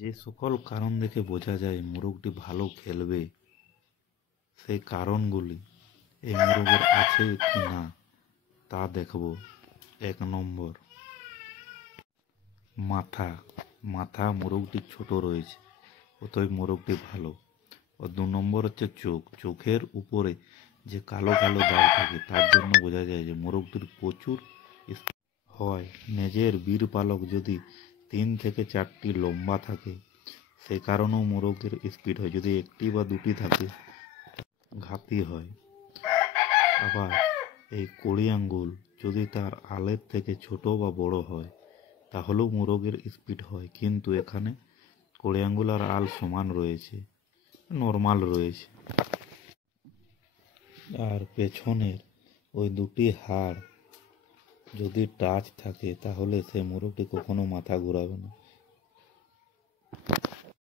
যে সকল কারণ দেখে বোঝা যায় মোরগটি ভালো খেলবে, সেই কারণগুলি এই মোরগের আছে কি না তা দেখব। 1 নম্বর, মাথা মোরগটির ছোট রয়েছে, অতএব মোরগটি ভালো। ও 2 নম্বর হচ্ছে চোখের উপরে যে কালো কালো দাগ থাকে তার জন্য বোঝা যায় যে মোরগটির প্রচুর হয়। নেজের বীর পালক যদি 3 থেকে 4টি লম্বা থাকে, সে কারণেও মোরগের স্পিড হয়। যদি 1টি বা 2টি থাকে ঘাতি হয়। আবার এই কড়ি আঙ্গুল যদি তার আলের থেকে ছোট বা বড় হয় তাহলেও মোরগের স্পিড হয়, কিন্তু এখানে কড়ি আঙ্গুল আর আল সমান রয়েছে, নর্মাল রয়েছে। আর পেছনের ওই 2টি হাড় যদি টাচ থাকে তাহলে সে মোরগটি কখনো মাথা ঘোরাবে না।